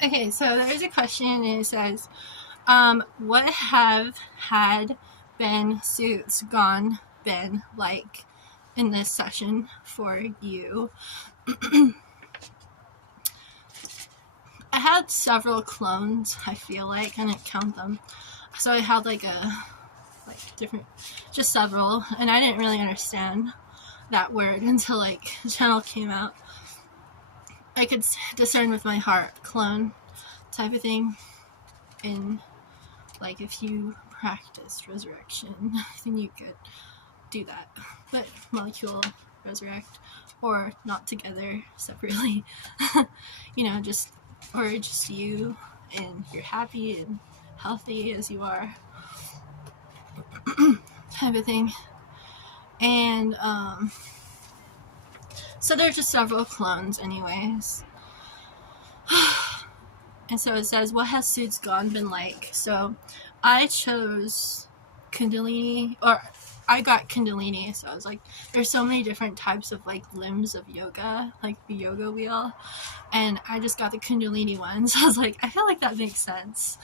Okay, so there's a question and it says, what have had been suits gone been like in this session for you? I had several clones, I feel like. I didn't count them. So I had like different, just several, and I didn't really understand that word until like the channel came out. I could discern with my heart, clone type of thing. And like if you practiced resurrection, then you could do that. But molecule resurrect, or not together, separately. Just or just you, and you're happy and healthy as you are, type of thing. And so there's just several clones, anyways. And so it says, what has Suits Gone been like? So I chose Kundalini, or I got Kundalini, so I was like, there's so many different types of like limbs of yoga, like the yoga wheel, and I just got the Kundalini one, so I was like, I feel like that makes sense,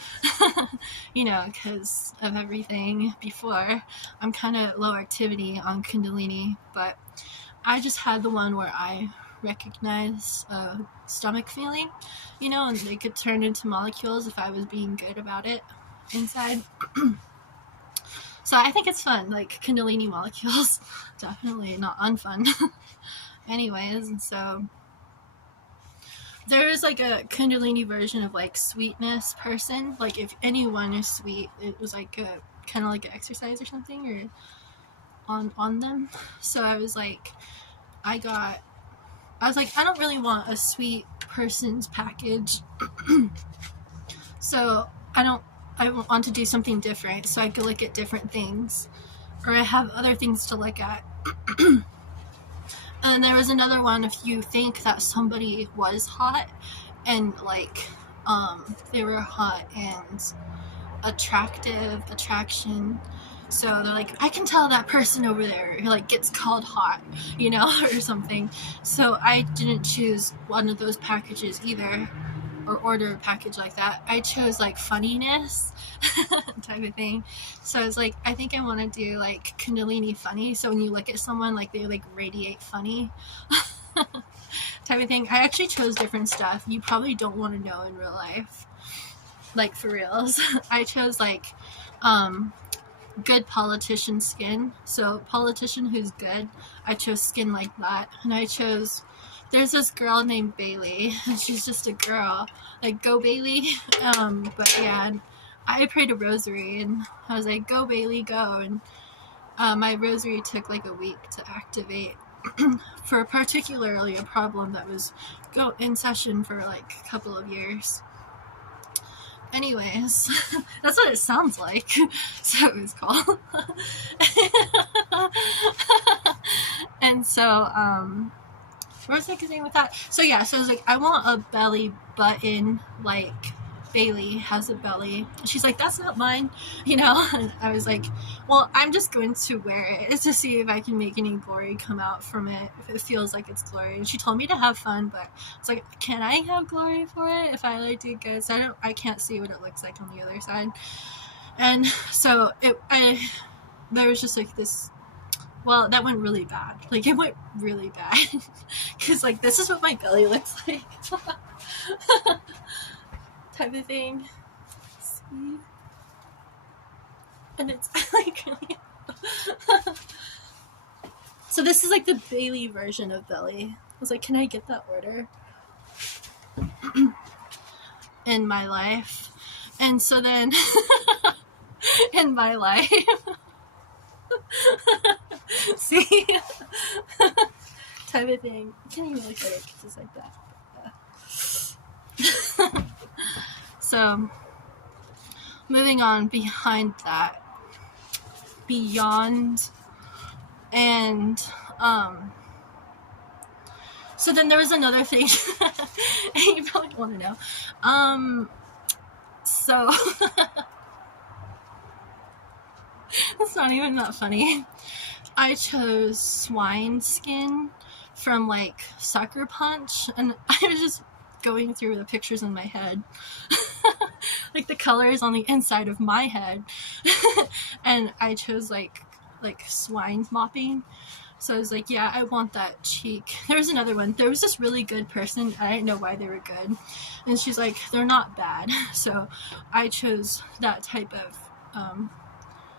because of everything before. I'm kind of low activity on Kundalini, but I just had the one where I recognize a stomach feeling, and they could turn into molecules if I was being good about it inside. So I think it's fun, like Kundalini molecules. Definitely not unfun. Anyways, and so there is like a Kundalini version of like sweetness person. Like if anyone is sweet, it was like a kind of like an exercise or something, or on them. So I was like, I don't really want a sweet person's package. So I want to do something different, so I could look at different things, or I have other things to look at. And there was another one, if you think that somebody was hot and like they were hot and attraction, so they're like, I can tell that person over there like gets called hot, or something. So I didn't choose one of those packages either, or order a package like that. I chose like funniness type of thing. So I was like, I think I want to do like Kundalini funny, so when you look at someone, like they like radiate funny type of thing. I actually chose different stuff you probably don't want to know in real life, like for reals. I chose like good politician skin. So politician who's good, I chose skin like that. And I chose, there's this girl named Bailey, and she's just a girl, like go Bailey. But yeah, I prayed a rosary and I was like, go Bailey, go. And my rosary took like a week to activate for particularly a problem that was in session for like a couple of years. Anyways, that's what it sounds like. So it was called. And so, where was I going with that? So yeah, so I was like, I want a belly button like Bailey has a belly. And she's like, that's not mine, And I was like, well, I'm just going to wear it to see if I can make any glory come out from it, if it feels like it's glory. And she told me to have fun, but it's like, can I have glory for it if I like do good? So I can't see what it looks like on the other side. And so there was just like this. Well, that went really bad. Like, it went really bad. Because, like, this is what my belly looks like. Type of thing. See? And it's, like, really... So this is, like, the Bailey version of belly. I was like, can I get that order? In my life. And so then... in my life... See? Type of thing. You can't even look at it because it's like that. Yeah. So, moving on behind that. Beyond. And, so then there was another thing. And you probably want to know. So... It's not even that funny. I chose swine skin from like Sucker Punch, and I was just going through the pictures in my head. Like the colors on the inside of my head. And I chose like swine mopping. So I was like, yeah, I want that cheek. There was another one. There was this really good person. I didn't know why they were good. And she's like, they're not bad. So I chose that type of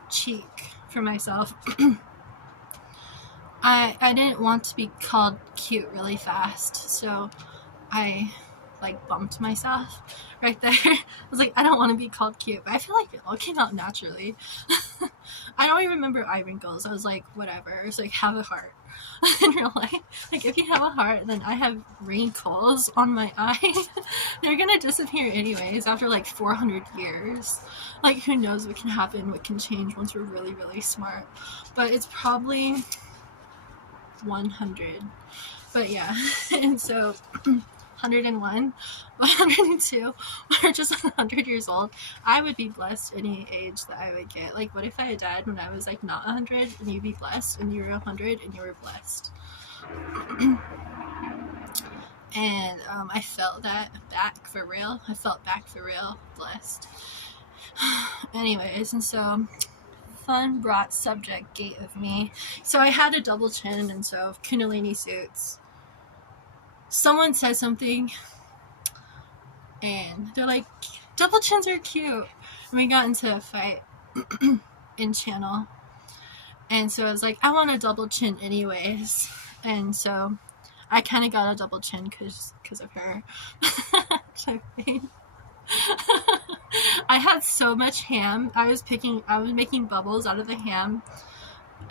cheek for myself. I didn't want to be called cute really fast. So I like bumped myself right there. I was like, I don't want to be called cute, but I feel like it all came out naturally. I don't even remember eye wrinkles. I was like, whatever. It's like, have a heart. In real life, like if you have a heart, then I have wrinkles on my eye. They're gonna disappear anyways after like 400 years. Like who knows what can happen, what can change once we're really, really smart. But it's probably 100. But yeah, and so 101, 102, or just 100 years old, I would be blessed any age that I would get. Like, what if I had died when I was like not 100 and you'd be blessed, and you were 100 and you were blessed? And I felt that back for real. I felt back for real, blessed. Anyways, and so fun brought subject gate of me. So I had a double chin, and so Kundalini suits. Someone said something and they're like, double chins are cute. And we got into a fight in channel. And so I was like, I want a double chin anyways. And so I kind of got a double chin because of her. I had so much ham. I was making bubbles out of the ham.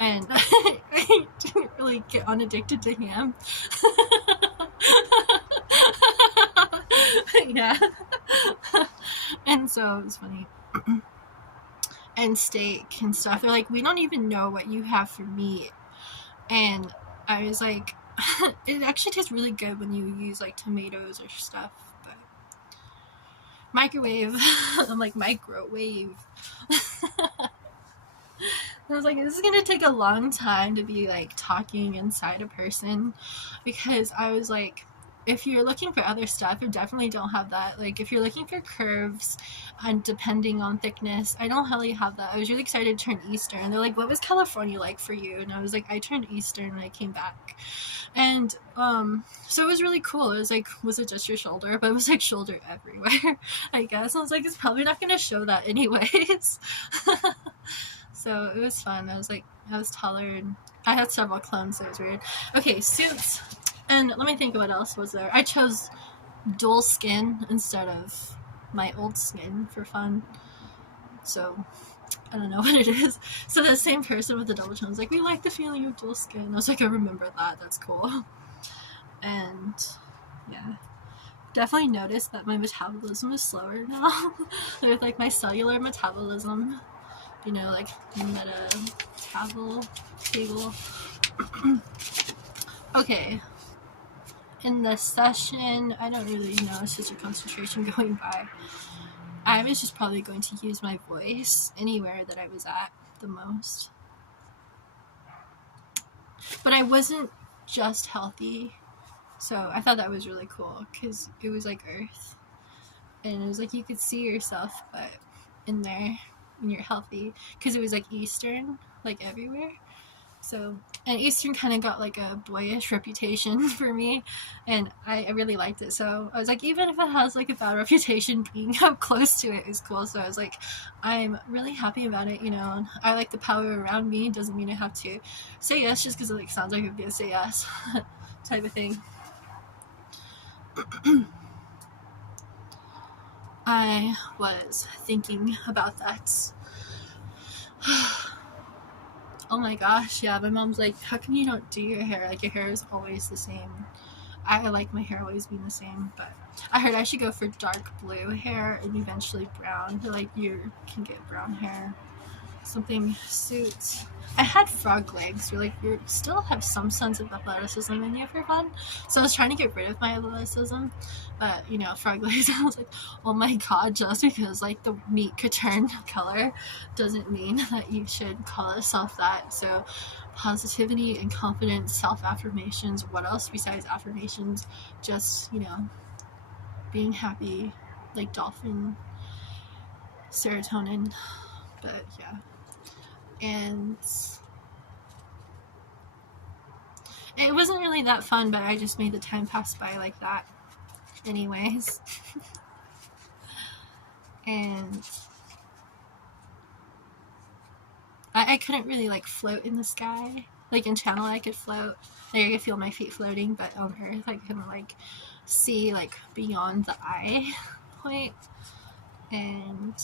And I didn't really get unaddicted to ham. Yeah. And so it was funny. And steak and stuff. They're like, we don't even know what you have for meat. And I was like, it actually tastes really good when you use like tomatoes or stuff. But microwave. I'm like, microwave. I was like, this is gonna take a long time to be like talking inside a person, because I was like, if you're looking for other stuff, I definitely don't have that. Like, if you're looking for curves and depending on thickness, I don't really have that. I was really excited to turn Eastern. They're like, what was California like for you? And I was like, I turned Eastern when I came back. And so it was really cool. It was like, was it just your shoulder? But it was like shoulder everywhere, I guess. I was like, it's probably not going to show that anyways. So it was fun. I was taller, and I had several clones, so it was weird. Okay, suits. And let me think of what else was there. I chose dual skin instead of my old skin for fun. So I don't know what it is. So the same person with the double chin was like, we like the feeling of dual skin. I was like, I remember that. That's cool. And yeah, definitely noticed that my metabolism is slower now. With like my cellular metabolism. You know, like table. Okay. In the session, I don't really know, it's just a concentration going by. I was just probably going to use my voice anywhere that I was at the most. But I wasn't just healthy, so I thought that was really cool, because it was like Earth. And it was like you could see yourself, but in there, when you're healthy, because it was like Eastern, like everywhere. So, and Eastern kind of got like a boyish reputation for me, and I really liked it. So I was like, even if it has like a bad reputation, being up close to it is cool. So I was like, I'm really happy about it, you know. And I like the power around me. Doesn't mean I have to say yes just because it like sounds like I'm gonna say yes, type of thing. I was thinking about that. Oh my gosh, yeah, my mom's like, how come you don't do your hair? Like, your hair is always the same. I like my hair always being the same, but I heard I should go for dark blue hair and eventually brown. Like, you can get brown hair. Something suits. I had frog legs. You're like, you still have some sense of athleticism in you for fun. So I was trying to get rid of my athleticism, but you know, frog legs. I was like, oh my god, just because like the meat could turn color doesn't mean that you should call yourself that. So positivity and confidence, self-affirmations. What else besides affirmations? Just, you know, being happy, like dolphin serotonin. But yeah, and it wasn't really that fun, but I just made the time pass by like that anyways. And I couldn't really like float in the sky. Like in Channel I could float, like I could feel my feet floating, but on Earth I couldn't like see like beyond the eye point. And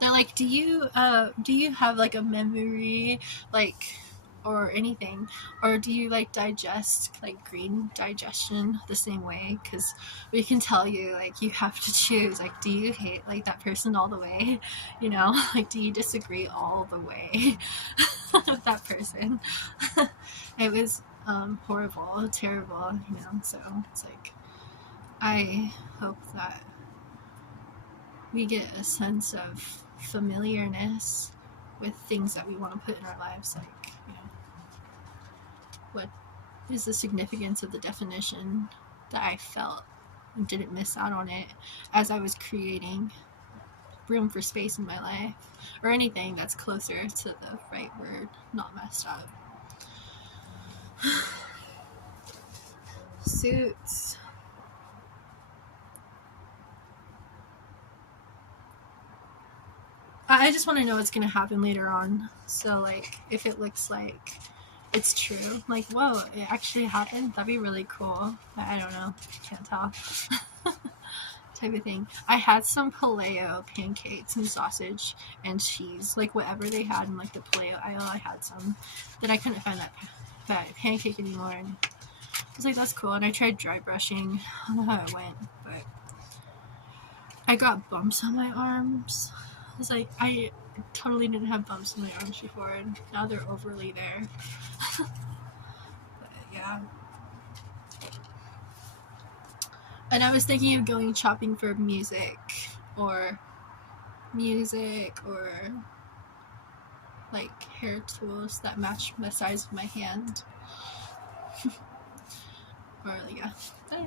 they're like, do you have like a memory, like, or anything, or do you like digest, like green digestion the same way? Because we can tell you, like, you have to choose, like, do you hate like that person all the way, you know, like, do you disagree all the way with that person? It was horrible, terrible, you know. So it's like, I hope that we get a sense of familiarness with things that we want to put in our lives, like, you know, what is the significance of the definition, that I felt and didn't miss out on it as I was creating room for space in my life, or anything that's closer to the right word, not messed up. Suits. I just want to know what's going to happen later on. So, like, if it looks like it's true, like, whoa, it actually happened, that'd be really cool. I don't know, can't tell. Type of thing. I had some paleo pancakes and sausage and cheese, like whatever they had in like the paleo aisle. I had some. Then I couldn't find that pancake anymore, and I was like, that's cool. And I tried dry brushing. I don't know how it went, but I got bumps on my arms. I was like, I totally didn't have bumps on my arms before, and now they're overly there. But yeah. And I was thinking of going shopping for music, or like hair tools that match the size of my hand. Or yeah. Bye.